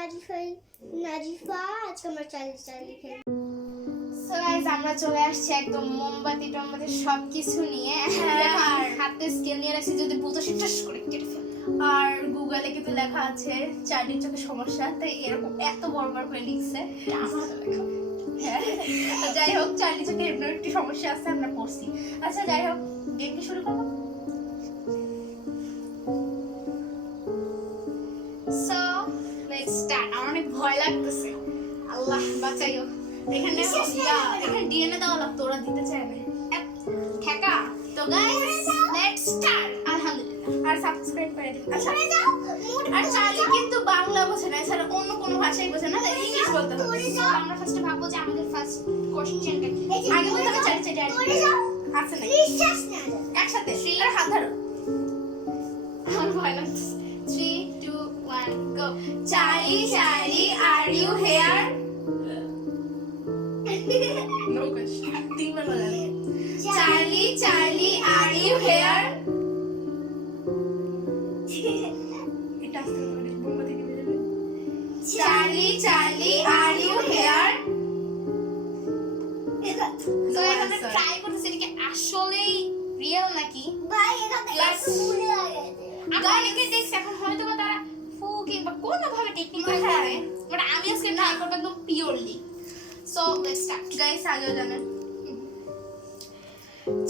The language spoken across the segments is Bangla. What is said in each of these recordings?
নাজিফা আজকে আমরা চ্যালেঞ্জ খেলি। সো গাইস আমরা চলে আসছি একদম মোমবাতি টমবাতি সবকিছু নিয়ে আর হাতে স্কেল নিয়ে রাখছি যদি বুঝো সেটা করে কেটে ফেলতে। আর গুগলে কিন্তু লেখা আছে চারটির চোখে সমস্যা, তাই এরকম এত বড় বড় করে লিখছে। আমার হাতে লেখা। হ্যাঁ, যাই হোক চারটির চোখে এমন একটি সমস্যা আছে আমরা পড়ছি। আচ্ছা যাই হোক, গেম কি শুরু করবো? So let's start. আমার অনেক ভয় লাগতেছে, আল্লাহ বাঁচাইও। এখানে ডিএনএ দেওয়া লাগতো, ওরা দিতে চায় না। ঠেকা তো গাইস লেটস স্টার্ট। আলহামদুলিল্লাহ। আর সাবস্ক্রাইব করে দিন। আচ্ছা আর চার্লি কিন্তু বাংলা বোঝে না, এছাড়া অন্য কোনো ভাষাই বোঝে না, তাই ইংলিশ বলতে হবে। সো আমরা ফার্স্টে ভাববো যে আমাদের ফার্স্ট কোশ্চেনটা কি। আগে বলতে হবে চারি চারি আছে না একসাথে আর হাত ধরো। আমার ভয় লাগতেছে। 3 2 1 go. Charlie Charlie are you there? No question, তিনবার বলা লাগে। Charlie Charlie are you there? এটা আসতে হবে, বোমা থেকে বের হবে। Charlie Charlie are you there? তো এখানে ট্রাই করতেছি এটা কি আসলেই রিয়েল নাকি। ভাই এখানে Yes. ফুলে লাগে। আমি অনেকে দেখছি এখন হয়তো বা তারা ফু কিংবা কোনো ভাবে টেকনিক করে করে, বাট আমি আজকে ট্রাই করব একদম purely. So let's start. Guys আগেও জানেন।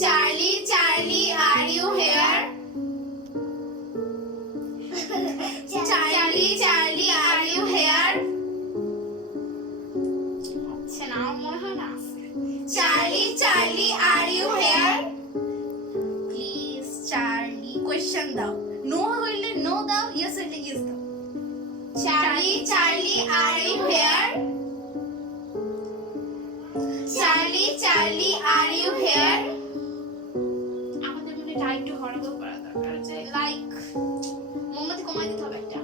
Charlie Charlie are you here? Charlie Charlie are you here? আচ্ছা না আমার মনে হয় না আছে। Charlie Charlie are you here? Please Charlie question দাও। নো হইলে নো দাও, ইয়েস হইলে ইয়েস দাও। Charlie Charlie are you here? Charlie Charlie are you here? আমাদের মনে ট্রাই টু হরেবল করা দরকার, যে লাইক মোমবাতি কমাই দিতে হবে একটা।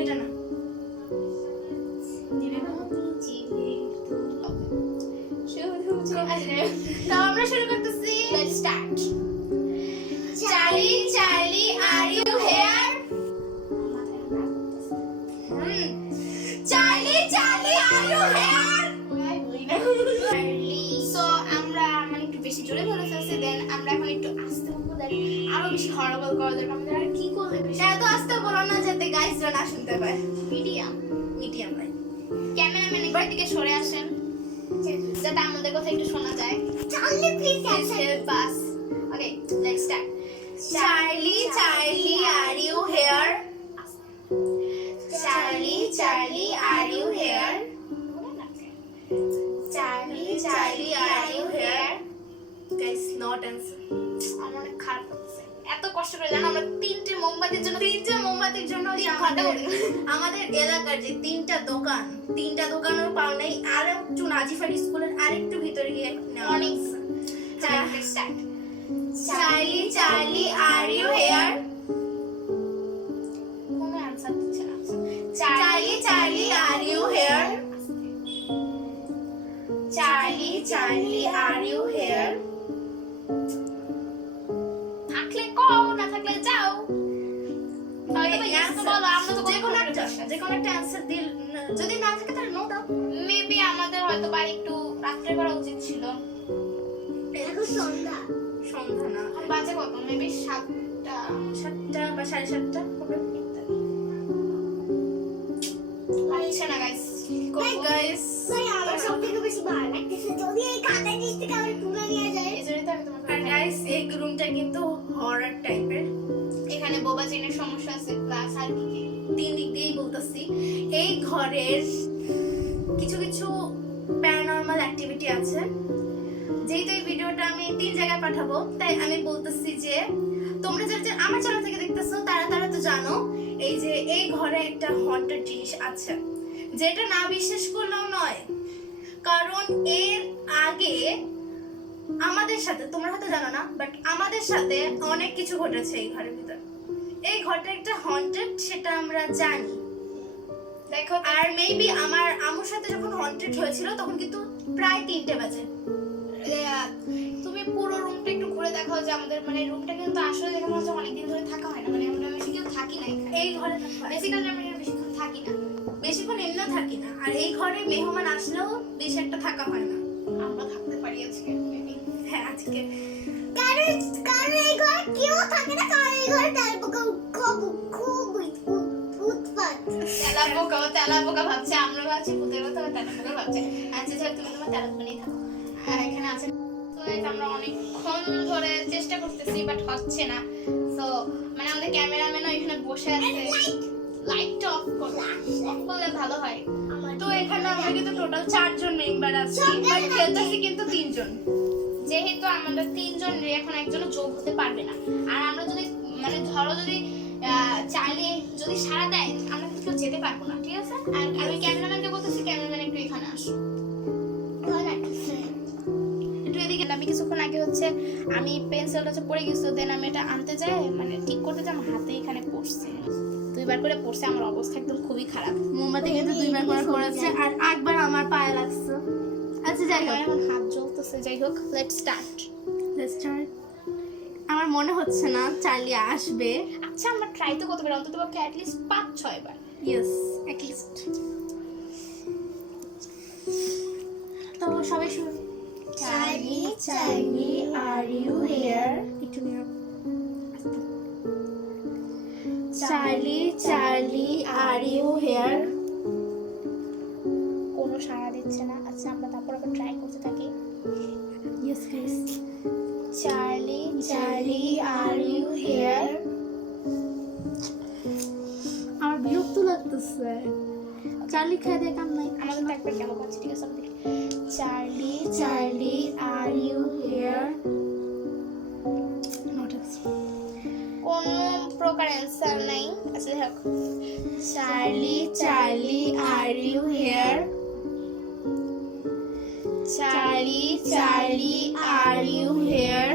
এটা না, তো আমরা শুরু করতেছি। Let's start. Charlie Charlie are you here? Charlie Charlie are you here? So আমরা মানে একটু বেশি জোরে বলে ফেলছি, দেন আমরা এখন একটু আস্তে বলবো, দেন আরো বেশি হরেবল করা দরকার। আমাদের আর কি করলে বেশি এত আস্তে বলো না যাতে গাইসরা না শুনতে পায়। Medium medium line. ক্যামেরাম্যান একবার দিকে সরে আসেন যাতে আমাদের কথা একটু শোনা যায়। Charlie please Please help us. Okay, let's start. Charlie Charlie are you here? Charlie Charlie are you here? Charlie Charlie are you here? Guys not answer. আমার অনেক খারাপ লাগছে, এত কষ্ট করে জানো আমরা তিনটে মোমবাতির জন্য তিনটা মোমবাতির জন্য যে 3 ঘন্টা আমাদের এলাকার যে তিনটা দোকানও পাও নাই। আর একটু নাজিফার স্কুলের আরেকটু ভিতরে গিয়ে অনেক start. Charlie Charlie are you here? কোনো অ্যানসার দিচ্ছে না। Charlie Charlie are you here? Charlie Charlie are you here? থাকলে কও, না থাকলে যাও। হয়তো Okay, answer বলো, আমরা তো যে কোনো একটা অ্যানসার দিল, যদি না থাকে তাহলে নো দাও। মেবি আমাদের হয়তো বাড়ি একটু রাত্রে করা উচিত ছিল। এখন সন্ধ্যা। সন্ধ্যা না, এখন বাজে কত? মেবি 7টা 7টা বা 7:30 হবে। লাগছে না গাইস। গাইস ভাই আমার সবথেকে বেশি ভালো লাগতেছে যদি এই খাতা জিনিস থেকে আমরা তুলে নিয়ে যাই। এই জন্যই তো আমি তোমাকে আর গাইস এই রুমটা কিন্তু হরর টাইপের। এখানে বোবা চেনের সমস্যা আছে, প্লাস আর কি কি তিন দিক দিয়েই বলতেছি। এই ঘরের কিছু কিছু প্যারানরমাল অ্যাক্টিভিটি আছে। যেহেতু এই ভিডিওটা আমি 3 জায়গায় পাঠাবো, তাই আমি বলতেছি যে তোমরা যারা আমার চ্যানেল থেকে দেখতেছো তারা তো জানো এই যে এই ঘরে একটা হন্টেড জিনিস আছে, যেটা না বিশ্বাস করলেও নয়। কারণ এর আগে আমাদের সাথে, তোমরা হয়তো জানো না, বাট আমাদের সাথে অনেক কিছু ঘটেছে এই ঘরের ভিতর। এই ঘরটা একটা হন্টেড, সেটা আমরা জানি। দেখো আর মেবি আমার আম্মুর সাথে যখন হন্টেড হয়েছিল তখন কিন্তু প্রায় 3টে বাজে। তুমি পুরো রুমটা একটু ঘুরে দেখো, যে আমাদের মানে রুমটা কিন্তু আসলে দেখে মনে হচ্ছে অনেকদিন ধরে থাকা হয় না, মানে আমরা বেশি কেউ থাকি না এখানে। এই ঘরে থাকবো। বেসিক্যালি আমরা এখানে বেশিক্ষণ থাকি না, বেশিক্ষণ এমনিও থাকি না, আর এই ঘরে মেহমান আসলেও বেশি একটা থাকা হয় না। আমরা থাকতে পারি আজকে maybe। হ্যাঁ আজকে কারণ এই ঘরে কেউ থাকে না, কারণ এই ঘরে তেলাপোকা খুব উৎপাত। তেলাপোকা ভাবছে, আমরা ভাবছি ভূতের কথা, তেলাপোকা ভাবছে। আচ্ছা যাক, তুমি তোমার তেলাপোকা নিয়ে থাকো। আর এখানে আছে তো আমরা অনেকক্ষণ ধরে চেষ্টা করতেছি বাট হচ্ছে না। সো মানে আমাদের ক্যামেরাম্যানও এখানে বসে আছে, লাইটটা অফ করলে ভালো হয়। তো এখানে আমরা কিন্তু টোটাল 4 জন মেম্বার আছি, বাট খেলতেছি কিন্তু 3 জন। যেহেতু আমাদের 3 জন এখন একজনও যোগ হতে পারবে না, আর আমরা যদি মানে ধরো যদি চাইলে যদি সারা দেয় আমরা কিন্তু কেউ যেতে পারবো না, ঠিক আছে? আর আমি ক্যামেরাম্যানকে বলতেছি, ক্যামেরাম্যান একটু এখানে আসো, একটু এদিকে। আমি কিছুক্ষণ আগে হচ্ছে আমি পেন্সিলটা হচ্ছে পড়ে গেছিল, দেন আমি এটা আনতে যাই মানে ঠিক করতে যাই, আমার হাতে এখানে পড়ছে, 2বার করে পড়ছে। আমার অবস্থা একদম খুবই খারাপ। মোমবাতি কিন্তু 2বার করে করেছে, আর একবার আমার পায়ে লাগছে। আচ্ছা যাই হোক, আমার এখন হাত জ্বলতেছে। যাই হোক, লেটস স্টার্ট। আমার মনে হচ্ছে না চার্লি আসবে। আচ্ছা আমরা ট্রাই তো করতে পারি, অন্তত পক্ষে at least 5-6 bar. Yes, at least. তো সবাই শুরু। Charlie, Charlie, are you here? একটু নিয়ে Charlie, Charlie, are you here? কোনো সাড়া দিচ্ছে না। আচ্ছা আমরা তারপর আবার ট্রাই করতে থাকি। Yes please. Charlie, Charlie, are you here? আমার বিরক্ত লাগতেছে। চার্লি খেয়ে দেখ, কাম নাই। আমাদের তো একবার কেমন পাচ্ছি, ঠিক আছে? আমরা দেখি। Charlie, Charlie, are you here? কোনো প্রকার অ্যান্সার নাই। আচ্ছা দেখ, Charlie, Charlie, are you here? Charlie, Charlie, are you here?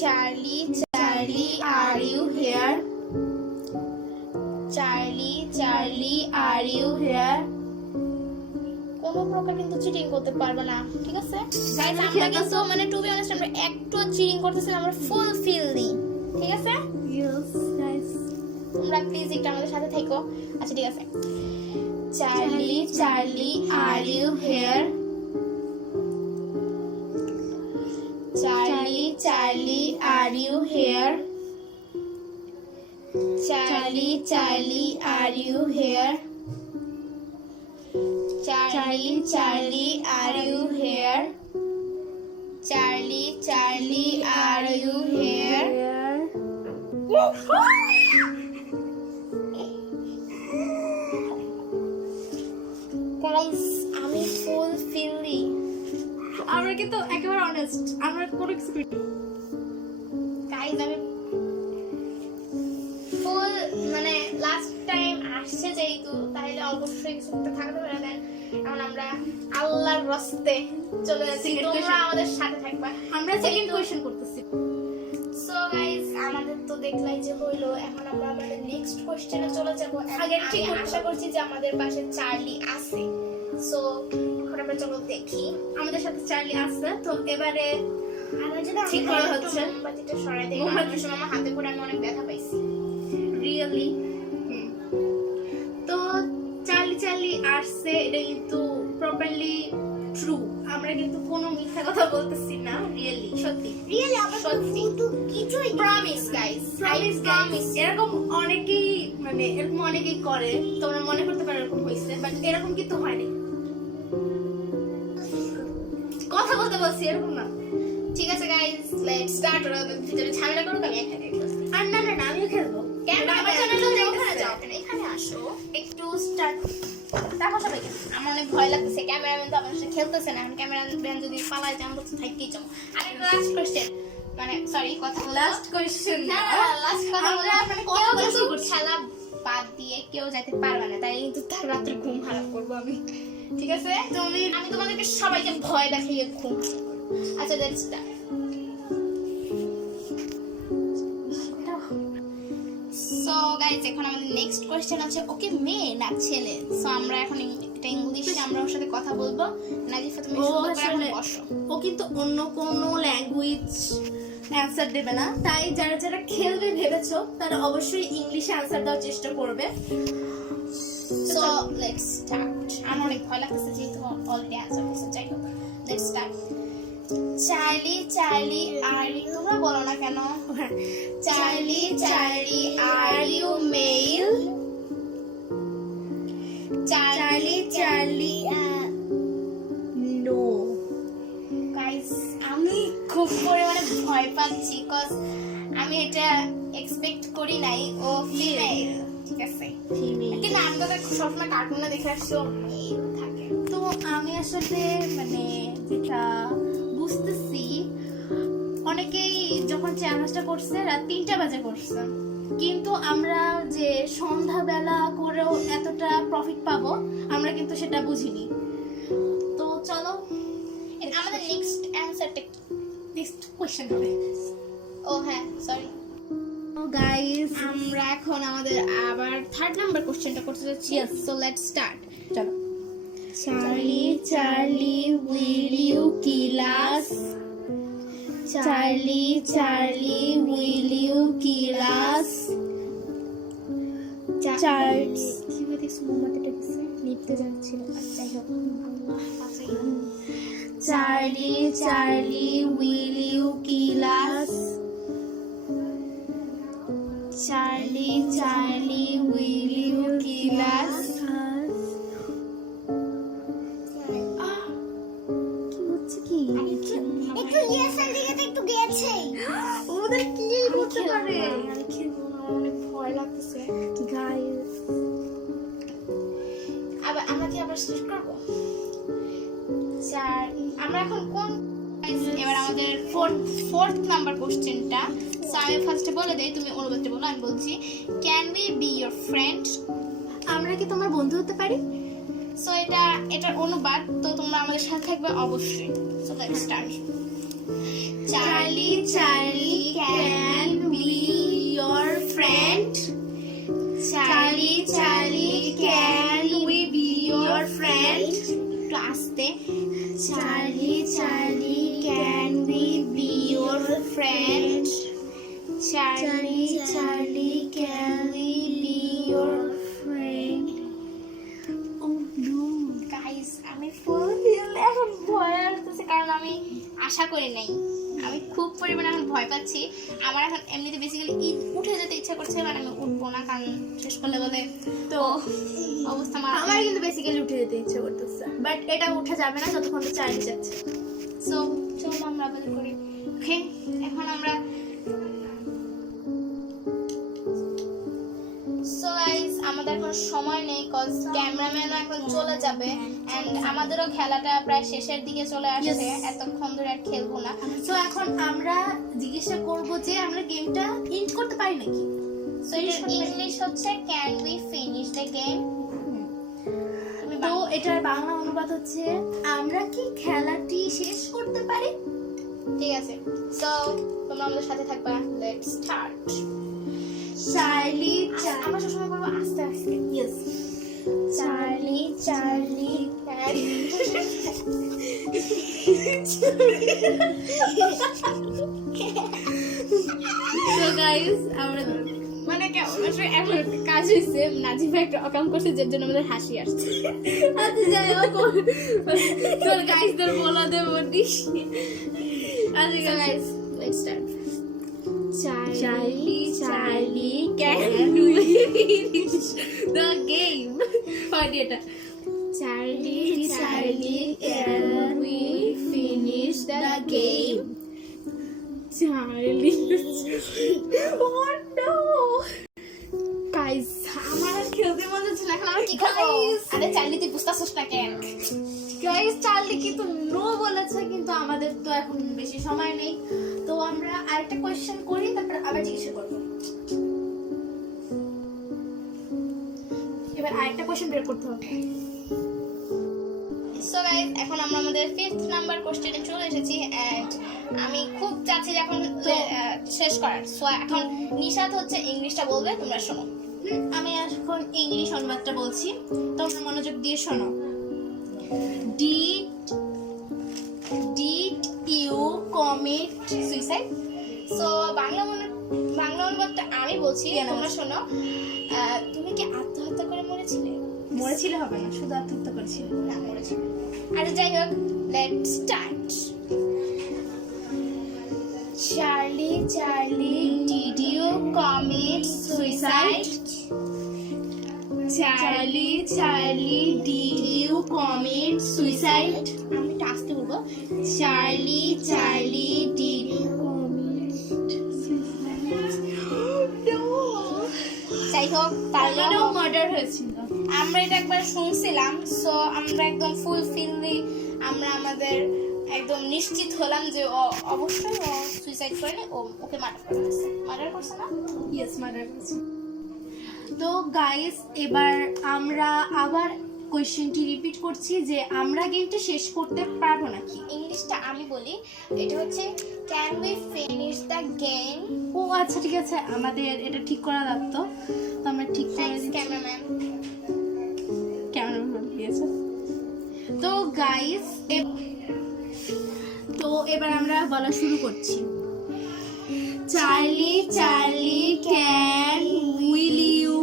Charlie, Charlie, are you here? Charlie, Charlie, are you here? কোনো প্রকার কিন্তু চিটিং করতে পারবে না, ঠিক আছে? গাইস আমরা খেয়াল কিন্তু মানে টু বি অনেস্ট আমরা একটু চিটিং করতেছি না, আমরা ফুল ফিল দিই, ঠিক আছে? Yes guys. তোমরা প্লিজ একটু আমাদের সাথে থেকো। আচ্ছা ঠিক আছে। Charlie, Charlie, are you here? Charlie, Charlie, are you here? Charlie, Charlie, are you here? Charlie, Charlie, are you here? Charlie, Charlie, are you here? Guys আমি ফুল ফিল দিই। আমরা কিন্তু একেবারে অনেস্ট, আমরা কোনো কিছু করি না। গাইস আমি ফুল মানে লাস্ট টাইম আসছে যেহেতু, তাহলে অবশ্যই কিছু একটা থাকতে পারে। দেন এখন আমরা আল্লাহর রাস্তে চলে যাচ্ছি, Second তোমরা question. আমাদের সাথে থাকবা। আমরা সেকেন্ড কোয়েশ্চেন করতেছি। সো গাইস আমাদের তো দেখলাই যে হইলো, এখন আমরা আমাদের নেক্সট কোশ্চেনে চলে যাব। আগে আমি ঠিক করতে আশা করছি যে আমাদের পাশে চার্লি আছে। সো এখন আমরা চলো দেখি। আমাদের সাথে চার্লি আসছে, তো এবারে আমরা যদি ঠিক করা হচ্ছে। মোমবাতিটা সরাই দেই, মোমবাতি- কারণ আমার হাতে পড়ে আমি অনেক ব্যথা পাইছি। রিয়েলি। তো চার্লি, চার্লি আসছে, এটা কিন্তু প্রপারলি ট্রু। আমরা কিন্তু কোনো মিথ্যা কথা বলতেছি না, রিয়েলি সত্যি। রিয়েলি আমরা সত্যি। তো কিছুই প্রমিস গাইস, আই প্রমিস। এরকম অনেকেই মানে এরকম অনেকেই করে, তোমরা মনে করতে পারো এরকম হয়েছে, বাট এরকম কিন্তু হয়নি। কথা বলতে বলছি, এরকম না। ঠিক আছে গাইস, লেটস স্টার্ট। ওরা ভিতরে ঝামেলা করুক, আমি একা একা খেলছি। আর না না না, আমিও খেলবো। কেন আমার চ্যানেলে চ্যানেলে ওখানে যাও কেন? এখানে আসো একটু স্টার্ট। দেখো সবাইকে, আমার অনেক ভয় লাগতেছে। ক্যামেরাম্যান তো আমার সাথে খেলতেছে না, ক্যামেরাম্যান যদি পালায় যায় আমরা তো থাকতেই যাবো। আর লাস্ট কোশ্চেন, মানে সরি কথা লাস্ট কোয়েশ্চেন না লাস্ট কথা বলে আমরা মানে কথা কেউ বলা কিন্তু শুরু করছি। খেলা বাদ দিয়ে কেউ যাইতে পারবে না, তাই কিন্তু তার রাত্রে ঘুম হারাম করবো আমি, ঠিক আছে? আমি তোমাদেরকে সবাইকে ভয় দেখাইয়ে ঘুম হারাম করবো। আচ্ছা লেটস স্টার্ট। সো গাইস এখন আমাদের নেক্সট কোশ্চেন আছে, ওকে মেয়ে না ছেলে? সো আমরা এখন একটা ইংলিশে আমরা ওর সাথে কথা বলবো। নাজিফা তুমি ও সুন্দর করে এখন আসলে- বসো। ও কিন্তু অন্য কোনো ল্যাঙ্গুয়েজ অ্যান্সার দেবে না, তাই যারা যারা খেলবে ভেবেছো তারা অবশ্যই ইংলিশে অ্যান্সার দেওয়ার চেষ্টা করবে। So let's start. আমার অনেক ভয় লাগতেছে যেহেতু অলরেডি অ্যান্সার করতে চাই। Let's start. Charlie Charlie are তোমরা বলো না কেন? Charlie Charlie are you male? Charlie Charlie no. Guys আমি খুব পরিমাণে ভয় পাচ্ছি কজ আমি এটা এক্সপেক্ট করি নাই ও ফিমেল। ঠিক আছে, কিন্তু আমি তো সবসময় কার্টুনে দেখে আসছি ও মেল থাকে। তো আমি আসলে মানে যেটা বুঝতেছি, অনেকেই যখন চ্যালেঞ্জটা করছে রাত 3টা বাজে করছে, কিন্তু আমরা যে সন্ধ্যাবেলা করেও এতটা প্রফিট পাবো আমরা কিন্তু সেটা বুঝিনি। তো চলো আমাদের নেক্সট অ্যানসারটা নেক্সট কোয়েশ্চেন হবে। ও হ্যাঁ সরি গাইস, আমরা এখন আমাদের আবার 3rd নাম্বার কোশ্চেনটা করতে যাচ্ছি। So let's start. চলো। Charlie Charlie will you kill us? Charlie Charlie will you kill us? Charlie কিভাবে দেখছো মোমবাতিটা দিছে লিখতে যাচ্ছিল। যাই হোক, Charlie Charlie will you kill us? Charlie Charlie will you kill us? কি হচ্ছে কি? একটু ইয়েসার দিকে তো একটু গেছে। ওদের কি করতে পারে? আমি খেলবো না, আমার অনেক ভয় লাগতেছে। গাইস, আবার আমরা কি আবার স্টার্ট করবো? আমরা এখন কোন এবার আমাদের ফোর্থ নাম্বার কোশ্চেনটা। সো আমি ফার্স্টে বলে দেই, তুমি অনুবাদটা বলো, আমি বলছি। Can we be your friend? আমরা কি তোমার বন্ধু হতে পারি? সো এটার অনুবাদ, তো তোমরা আমাদের সাথে থাকবে অবশ্যই। So let's start. Charlie Charlie can be your friend? Charlie Charlie can we be your friend? একটু আস্তে। Charlie Charlie can we be your friend? Charlie Charlie can we be your friend? Oh no guys, আমি ফুল এখন ভয় আসতেছে, কারণ আমি আশা করি নাই। আমি খুব পরিমাণে এখন ভয় পাচ্ছি। আমার এখন এমনিতে বেসিক্যালি উঠে যেতে ইচ্ছা করছে, মানে আমি উঠবো না, কারণ শেষ করলে বলে তো অবস্থা আমার কিন্তু বেসিক্যালি উঠে যেতে ইচ্ছে করতেছে, বাট এটা উঠে যাবে না যতক্ষণ তো চার্লি যাচ্ছে। সো চলো আমরা আবার করি। ওকে, এখন আমরা সো গাইস আমাদের এখন সময় নেই, কজ ক্যামেরাম্যানও এখন চলে যাবে এন্ড আমাদেরও খেলাটা প্রায় শেষের দিকে চলে আসছে। এতক্ষণ ধরে আর খেলবো না। তো এখন আমরা জিজ্ঞাসা করব যে আমরা গেমটা এন্ড করতে পারি নাকি। সো ইংলিশ হচ্ছে can we finish the game? তো এটার বাংলা অনুবাদ হচ্ছে আমরা কি খেলাটি শেষ করতে পারি? ঠিক আছে, সো তোমরা আমাদের সাথে থাকবা। Let's start. চার্লি আমরা সবসময় বলবো আস্তে আস্তে। ইয়েস। চার্লি চার্লি ক্যান তো গাইস, আমরা মানে কেমন এমন একটা কাজ হয়েছে, নাজিফা একটা অকাম করছে যার জন্য আমাদের হাসি আসছে। আচ্ছা যাই হোক, তোর গাইসদের বলা দেবো ডিশ। আচ্ছা guys, let's start. Charlie, Charlie, can we finish the game? Audio-টা. Charlie, Charlie, can we finish the game? Charlie. Oh no! Guys, আমার আর খেলতে মজা হচ্ছে না, এখন আমরা কি খাবো? Guys. আরে চার্লি তুই বুঝতেছিস না কেন? guys, Charlie কিন্তু no বলেছে, কিন্তু আমাদের তো এখন বেশি সময় নেই। তো আমরা আরেকটা কোয়েশ্চেন করি, তারপর আবার জিজ্ঞাসা করব। এবার আরেকটা কোয়েশ্চেন বের করতে হবে। সো গাইস এখন আমরা আমাদের 5th নাম্বার কোশ্চেনে চলে এসেছি এন্ড আমি খুব চাচ্ছি যে এখন শেষ করার। সো এখন নিশাত হচ্ছে ইংলিশটা বলবে, তোমরা শোনো। আমি এখন ইংলিশ অনুবাদটা বলছি, তোমরা মনোযোগ দিয়ে শোনো। Did you commit suicide? So Bangla অনুবাদটা আমি বলছি, কেন? তোমরা শোনো। তুমি কি আত্মহত্যা করে মরেছিলে? মরেছিল হবে না, শুধু আত্মহত্যা করেছিল। না, মরেছিলে। আরে যাই হোক, let's start. Charlie, did you commit suicide? Charlie, did you commit suicide? আমি একটু আস্তে বলবো। Charlie, did you commit suicide? No. যাই হোক, তারমানেও মার্ডার হয়েছিল। আমরা এটা একবার শুনছিলাম, সো আমরা একদম ফুলফিলি আমরা আমাদের একদম নিশ্চিত হলাম যে ও অবশ্যই ও সুইসাইড করেনি, ওকে মার্ডার করছে না? ইয়েস, মার্ডার হয়েছে। তো গাইস, এবার আমরা আবার কোয়েশ্চেনটি রিপিট করছি যে আমরা গেমটা শেষ করতে পারবো নাকি। ইংলিশটা আমি বলি, এটা হচ্ছে can we finish the game. ও আচ্ছা, ঠিক আছে, আমাদের এটা ঠিক করা লাগতো, তো আমরা ঠিক করে থ্যাঙ্কস দিচ্ছি। ক্যামেরাম্যান। ক্যামেরাম্যান দিয়েছে। তো গাইস, তো এবার আমরা বলা শুরু করছি। চার্লি ক্যান উইল ইউ,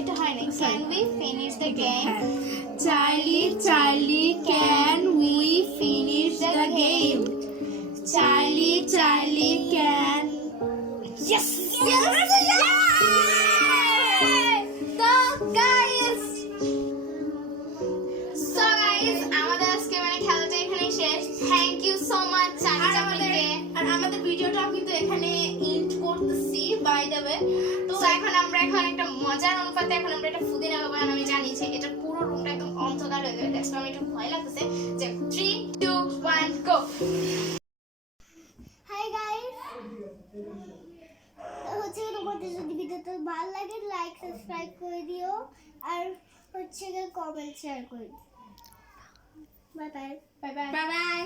এটা হয় না, can we finish the game. Charlie can we finish the game. Charlie can, yes তো গাইস, সো গাইস, আমাদের আজকে মানে খেলাটা এখানেই শেষ। থ্যাংক ইউ সো মাচ চাঁদকে। আর আমাদের ভিডিওটা কিন্তু এখানে এন্ড করতেছি বাই দ্য ওয়ে। তো এখন আমরা একটা মজার অনুপাতে এখন আমরা এটা ফুদিনা ব্যবহার, আমি জানি যে এটা পুরো রুমটা একদম অন্ধকার হয়ে যাবে, দ্যাটস আমি একটু ভয় লাগতেছে। যে 3 2 1 গো। হাই গাইস, হচ্ছে তোমাদের যদি ভিডিওটা ভালো লাগে লাইক সাবস্ক্রাইব করে দিও, আর হচ্ছে কমেন্ট শেয়ার করে দিও। Bye bye. Bye bye. Bye bye.